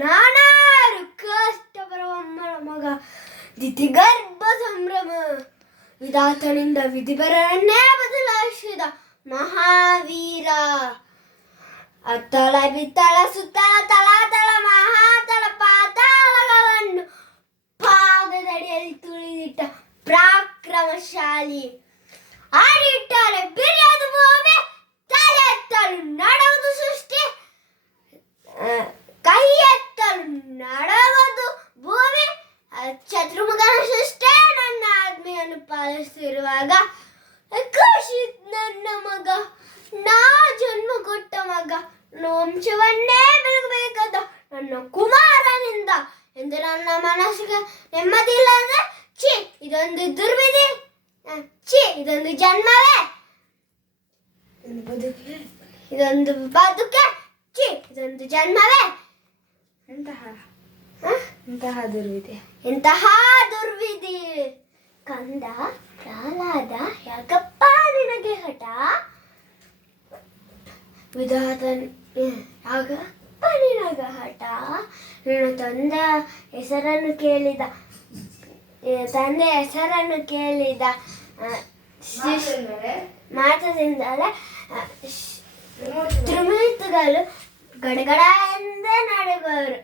ನಾನಾರು ಕಷ್ಟ ಬರವಮ್ಮನ ಮಗ ದಿತಿಗರ್ಭ ಸಂಭ್ರಮ ವಿಧಾತನಿಂದ ವಿಧಿಬರನ್ನೇ ಬದಲಾಯಿಸಿದ ಮಹಾವೀರ. ಅತ್ತಳ ಬಿತ್ತಳ ಸುತ್ತಳ ತಳಾತಳ ಮಹಾತಳ ಪಾತಾಳಗಳನ್ನು ಪಾದದಡಿಯಲ್ಲಿ ತುಳಿದಿಟ್ಟ ಪರಾಕ್ರಮಶಾಲಿ. ಆಡಿಟ್ಟರೆ ಬಿರಿಯದು ಭೂಮಿ, ತಲೆ ಎತ್ತಲು ನಡೆಯುವುದು ಸೃಷ್ಟಿ, ಕೈ ಎತ್ತಲು ನಡೆಯುವುದು ಭೂಮಿ. ಶತ್ರುಮುಖನ ಸೃಷ್ಟಿ ನನ್ನ ಆಜ್ಞೆಯನ್ನು ಪಾಲಿಸಿರುವಾಗ ಖುಷಿ ನನ್ನ ಮಗ, ನಾ ಜನ್ಮ ಕೊಟ್ಟ ಮಗ, ನನ್ನ ವಂಶವನ್ನೇ ಬೆಳಗಬೇಕಾದ ನನ್ನ ಕುಮಾರನಿಂದ ಎಂದು ನನ್ನ ಮನಸ್ಸಿಗೆ ನೆಮ್ಮದಿ ಇಲ್ಲದೆ ಛೀ ಇದೊಂದು ದುರ್ವಿಧಿ, ಛೀ ಇದೊಂದು ಜನ್ಮವೇ, ಇದೊಂದು ಬದುಕೆ, ಛೀ ಇದೊಂದು ಜನ್ಮವೇ. ಎಂತಹ ದುರ್ವಿಧಿ, ಎಂತಹ ದುರ್ವಿಧಿ. ಕಂದ ಪ್ರಹ್ಲಾದ ಯಾಕಪ್ಪ ನಿನಗೆ ಹಠ, ವಿಧಾತನ್ ಯಾಕಪ್ಪ ನಿನಗ ಹಠ. ನಿನ್ನ ತಂದೆ ಹೆಸರನ್ನು ಕೇಳಿದ ಮಾತದಿಂದಲೇ ತ್ರಿಮೂರ್ತಿಗಳು ಗಡಗಡ ಎಂದೇ ನಡೆಯುವರು.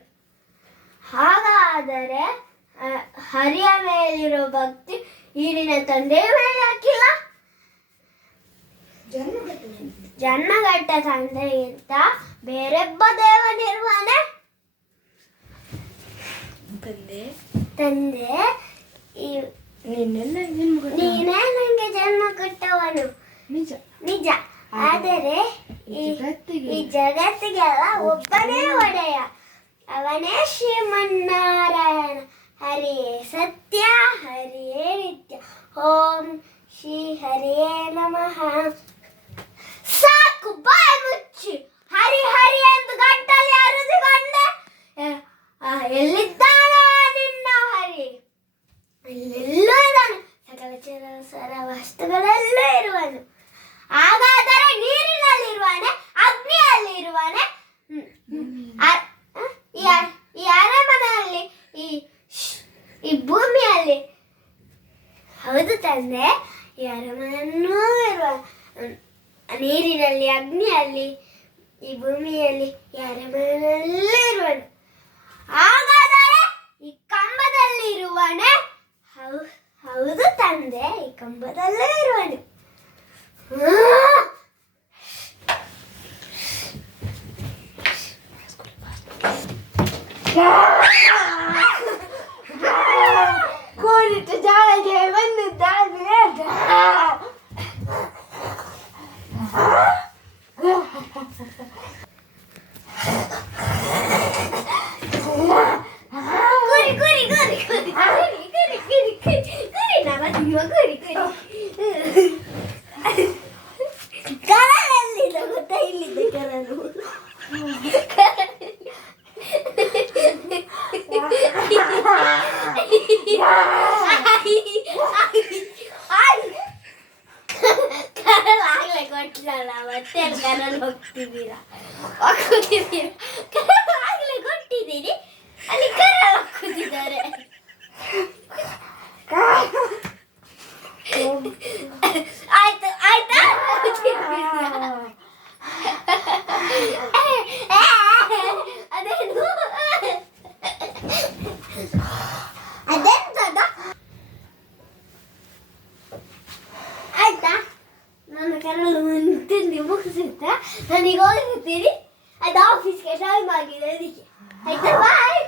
ಹಾಗಾದರೆ ಹರಿಯ ಮೇಲಿರೋ ಭಕ್ತಿ ಈ ನಿನ್ನ ತಂದೆಯ ಮೇಲೆ ಹಾಕಿಲ್ಲ. ಜನ್ಮಗಟ್ಟ ತಂದೆಗಿಂತ ಬೇರೊಬ್ಬ ದೇವನಿರುವನೆ. ತಂದೆ ನೀನೇ ನನಗೆ ಜನ್ಮ ಕೊಟ್ಟವನು ನಿಜ. ಆದರೆ ಈ ಜಗತ್ತಿಗೆಲ್ಲ ಒಬ್ಬನೇ ಒಡೆಯ, ಅವನೇ ಶ್ರೀಮನ್ನಾರಾಯಣ. ಹರಿಯೇ ಸತ್ಯ, ಹರಿಯೇ ನಿತ್ಯ, ಓಂ ಶ್ರೀ ಹರಿಯೇ ನಮಃ. ಸಾಕು ಬಾಯಿ ಮುಚ್ಚಿ ಹರಿ ಹರಿ ಎಂದು ಗಂಟಲಿ ಅರಿದುಕೊಂಡೆ. ಎಲ್ಲಿದ್ದಾನೋ ನಿನ್ನ ಹರಿ? ಎಲ್ಲೆಲ್ಲೂ ಇದ್ದಾನೆ, ಸಕಲ ಚರಾಚರ ವಸ್ತುಗಳಲ್ಲೂ ಇರುವನು. ಹಾಗಾದರೆ ನೀರಿನಲ್ಲಿರುವಾನೆ, ಅಗ್ನಿಯಲ್ಲಿರುವಾನೆ, ಈ ಅರಮನೆಯಲ್ಲಿ, ಈ ಭೂಮಿಯಲ್ಲಿ. ಹೌದು ತಂದೆ, ಈ ಅರಮನೆಯನ್ನೂ ಇರುವ ನೀರಿನಲ್ಲಿ, ಅಗ್ನಿಯಲ್ಲಿ, ಈ ಭೂಮಿಯಲ್ಲಿ, ಈ ಅರಮನೆಯಲ್ಲೂ ಇರುವನು. ಹಾಗಾದರೆ ಈ ಕಂಬದಲ್ಲಿ ಇರುವನೆ? ಹೌದು ತಂದೆ, ಈ ಕಂಬದಲ್ಲೂ ಇರುವನು. ಕೂಡಿಟ್ಟು ಜಾಳಿಗೆ ಬಂದಿದ್ದಾನೆ. ಕರಳೆಲ್ಲಿದ್ದ ಗೊತ್ತಾ? ಇಲ್ಲಿದ್ದ ಕರಳು. ಕರಳಾಗ್ಲೇ ಕೊಟ್ಟಿರಲ್ಲ, ಮತ್ತೆ ಕರಳು ಹೋಗ್ತಿದ್ದೀರಾ? ಕರಳಾಗ್ಲೇ ಕೊಟ್ಟಿದ್ದೀರಿ, ಅಲ್ಲಿ ಕರಳು ಹಾಕುತ್ತಿದ್ದಾರೆ. ಆಯ್ತು ಆಯ್ತಾ? ಅದೇನು ಅದೆಂತದ? ಆಯ್ತಾ? ನನ್ನ ಕರಳು ತಿಂದು ಮುಗಿಸುತ್ತೆ, ನನಗೆ ಹೋಗಿರ್ತೀರಿ. ಅದು ಆಫೀಸ್ಗೆ ಟೈಮ್ ಆಗಿದೆ ಅದಕ್ಕೆ. ಆಯ್ತಾ? ಬಾಯ್.